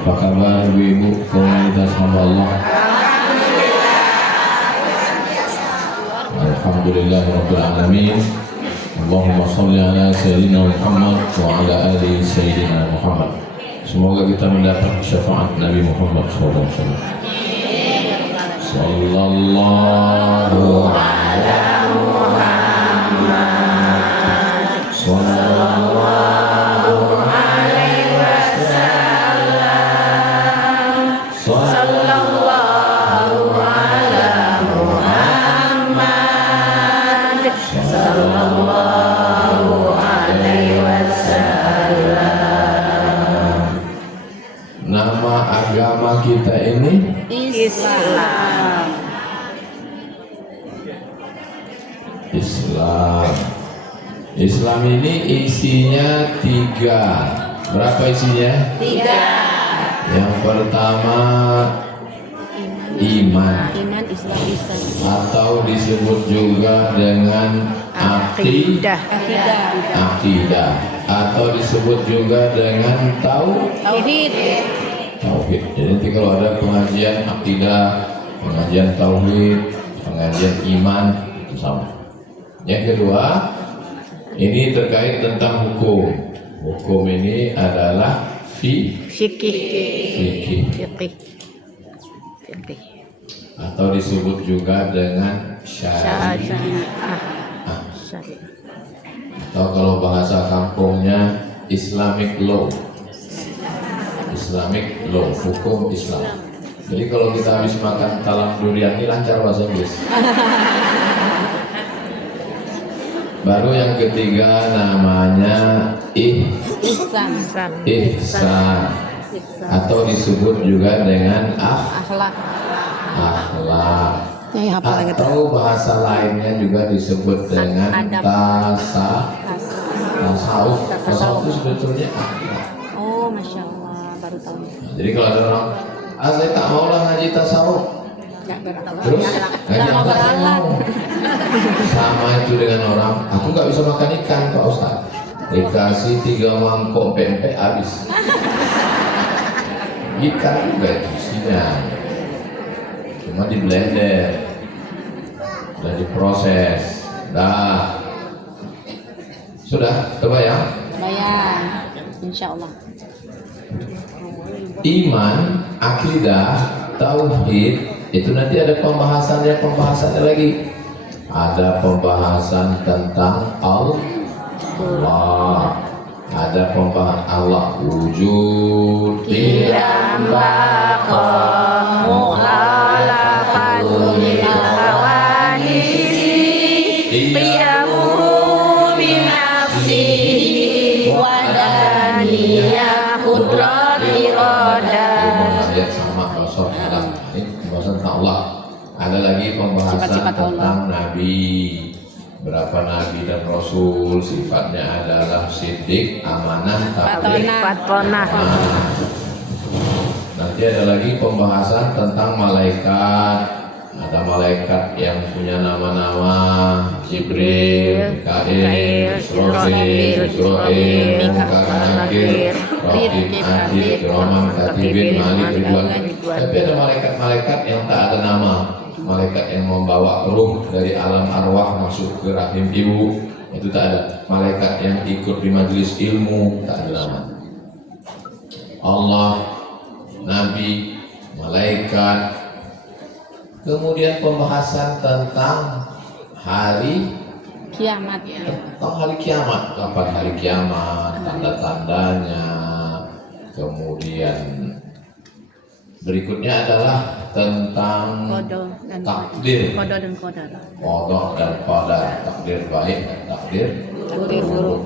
Apa kabar ibu-ibu komunitas hamba Allah? Alhamdulillah Rabbil Alamin. Allahumma salli ala Sayyidina Muhammad wa ala ali Sayyidina Muhammad. Semoga kita mendapat syafaat Nabi Muhammad SAW. Sallallahu ala Muhammad. Sallallahu alaihi wasallam. Sallallahu ala Muhammad. Sallallahu alaihi wasallam. Nama agama kita ini Islam. Islam ini isinya 3. Berapa isinya? 3. Yang pertama iman, atau disebut juga dengan akidah, atau disebut juga dengan Tauhid. Jadi nanti kalau ada pengajian akidah, pengajian tauhid, pengajian iman, itu sama. Yang kedua, ini terkait tentang hukum. Hukum ini adalah fikih, atau disebut juga dengan syariah. Atau kalau bahasa kampungnya Islamic law. Hukum Islam. Jadi kalau kita habis makan talam durian ini lancar bahasa Inggris. Baru yang ketiga namanya ihsan, atau disebut juga dengan akhlak. Atau bahasa lainnya juga disebut dengan tasawuf. Tasawuf itu sebetulnya akhlak. Oh, masya Allah, baru tahu. Jadi kalau ada orang, saya tak mau lah ngaji tasawuf. Terus ngaji apa saya mau? Sama itu dengan orang, aku nggak bisa makan ikan Pak Ustaz. Dikasih 3 mangkok pempek habis. Ikan juga itu isinya, cuma di blender, udah diproses, sudah terbayang? Bayang, insya Allah. Iman, akidah, tauhid, itu nanti ada pembahasannya lagi. Ada pembahasan tentang Allah. Ada pembahasan Allah wujud Tidak baqa mukhalafatul hawadisi qiyamuhu binafsihi wa daniyah qudrat iradah. Ayat sama kosong dalam ini pembahasan tentang Allah. Ada lagi pembahasan Sifat-sifat tentang Nabi. Berapa Nabi dan Rasul, sifatnya adalah siddiq, amanah, Fatona. Nanti ada lagi pembahasan tentang malaikat. Ada malaikat yang punya nama-nama: Jibril, Mikail, Israfil, Munkar, Nakir, Raqib, Atid, Rahman, Katibin, Malik, Ridwan. Tapi ada malaikat-malaikat yang tak ada nama. Malaikat yang membawa ruh dari alam arwah masuk ke rahim ibu, itu tak ada. Malaikat yang ikut di majelis ilmu, tak ada nama. Allah, Nabi, malaikat. Kemudian pembahasan tentang hari Kiamat. tentang hari kiamat. Kapan hari kiamat, tanda-tandanya. Kemudian berikutnya adalah tentang takdir, Qada dan qadar. qada dan qadar, takdir baik dan takdir buruk.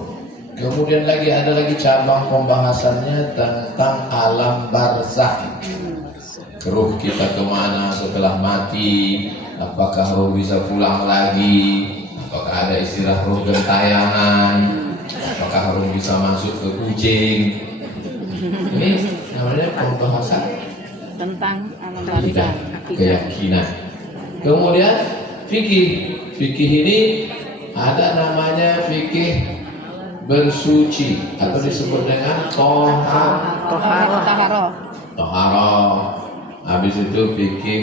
Kemudian ada lagi cabang pembahasannya tentang alam barzakh. Ruh kita kemana setelah mati? Apakah ruh bisa pulang lagi? Apakah ada istilah ruh gentayangan? Apakah ruh bisa masuk ke kucing? Ini namanya pembahasan Tentang alam akidah, barzakh. keyakinan. Kemudian fikih ini ada namanya fikih bersuci atau disebut dengan tohar. habis itu fikih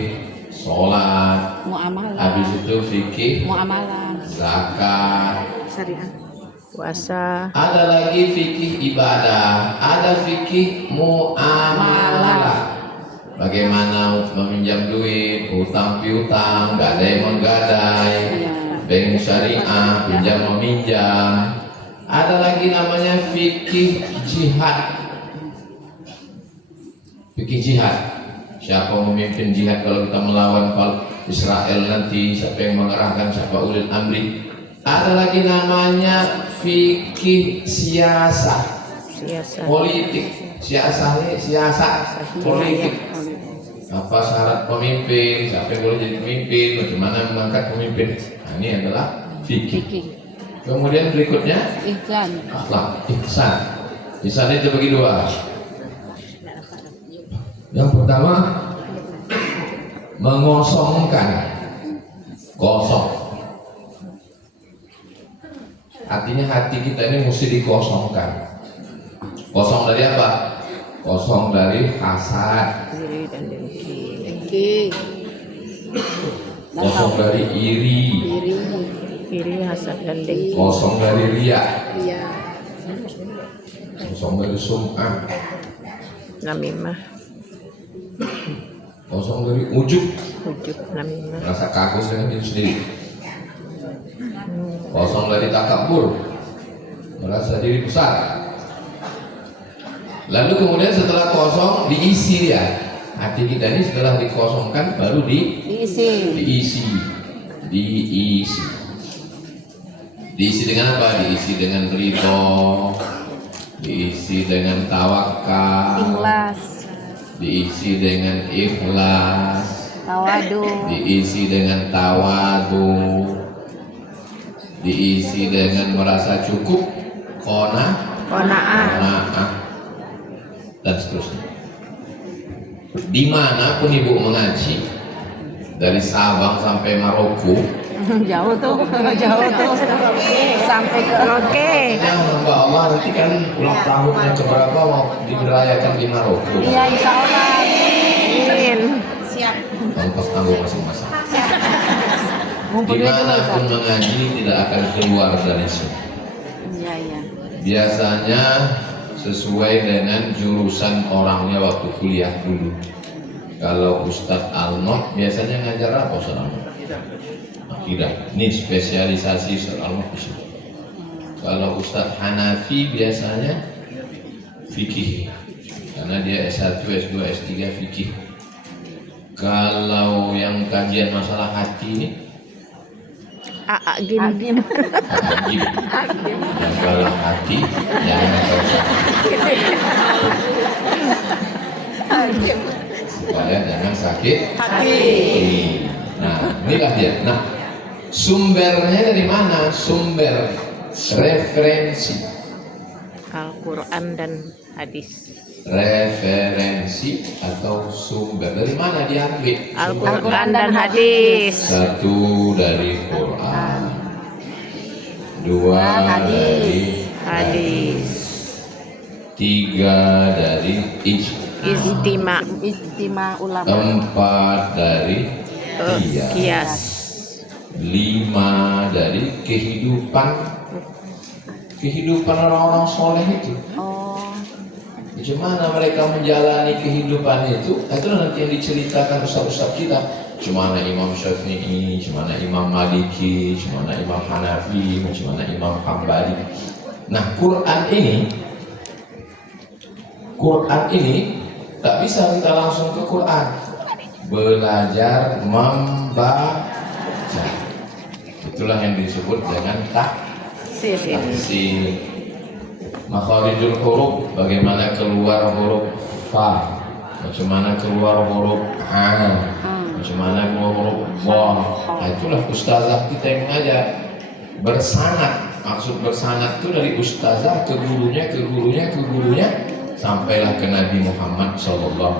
sholat, Muamalah. habis itu fikih Muamalah. zakat, Syariah. Puasa. ada lagi fikih ibadah, ada fikih muamalah. Bagaimana meminjam duit, hutang piutang, gadai menggadai, bank syariah, pinjam meminjam. Ada lagi namanya fikih jihad. Fikih jihad. Siapa memimpin jihad kalau kita melawan Israel nanti, siapa yang mengarahkan, siapa ulil amri. Ada lagi namanya fikih siasah, Siasat. politik. Siasah ini siasat, politik. Apa syarat pemimpin, siapa yang boleh jadi pemimpin, bagaimana mengangkat pemimpin. Nah, ini adalah fikih. Fikih. Kemudian berikutnya Ihsan. akhlak, ihsan. Ihsan itu bagi dua. Yang pertama, mengosongkan, kosong. Artinya hati kita ini mesti dikosongkan. Kosong dari apa? Kosong dari hasad, Diri dan dengki. Fikih. Dan kosong dari iri, diri. Iri, hasad dan dengki. kosong dari riya, Iya. kosong dari sum'ah, Namimah. kosong dari ujub, Ujub. Namimah. merasa kagum dengan diri sendiri, kosong dari takabur, merasa diri besar. Lalu kemudian setelah kosong diisi dia. Hati kita ini setelah dikosongkan baru Diisi. diisi. Diisi dengan apa? Diisi dengan ridho, diisi dengan tawakal, Ikhlas. diisi dengan ikhlas, Tawadu. diisi dengan tawadu, diisi dengan merasa cukup, Qanaah. qanaah, dan seterusnya. Dimanapun ibu mengaji, dari Sabang sampai Maroko, Jauh tuh. Jauh tuh. Sampai ke Oke. ya hamba Allah nanti kan ulang tahunnya keberapa mau dirayakan di Maroko. Iya, insya Allah. Amin. Siap. Ongkos tanggung masing-masing. Ngumpulnya dulu, Dimanapun Ustaz. mengaji tidak akan keluar dari sini. Iya, iya. Biasanya sesuai dengan jurusan orangnya waktu kuliah dulu. Kalau Ustadz Alnot biasanya ngajar apa Ustadz Alnot? Akidah. Ini spesialisasi Ustadz Alnot di situ. Kalau Ustadz Hanafi biasanya fikih, karena dia S1, S2, S3 fikih. Kalau yang kajian masalah hati ini Agim. Agim. Agim. Jagalah hati, jangan kosong. Supaya jangan sakit hati. Nah, inilah dia. Nah, sumbernya dari mana? Sumber referensi. Al-Quran dan hadis. Referensi atau sumber dari mana diambil? Al-Quran dan hadis. Satu dari Quran, dua dari Hadis. tiga dari Ijtima. Ijtima ulama. empat dari kias, Kias. lima dari kehidupan orang-orang soleh itu. Oh. Gimana mereka menjalani kehidupan itu? Itulah nanti yang diceritakan ustaz-ustaz kita. Gimana Imam Syafi'i, gimana Imam Maliki, gimana Imam Hanafi, gimana Imam Hambali. Nah, Quran ini tak bisa kita langsung ke Quran. Belajar membaca. Itulah yang disebut dengan tahsin. Makharijul huruf, bagaimana keluar huruf fa, bagaimana keluar huruf a, bagaimana keluar huruf ba. Nah, itulah ustazah kita yang mengajar. Bersanad, maksud bersanad itu dari ustazah ke gurunya, ke gurunya, ke gurunya, sampailah ke Nabi Muhammad SAW.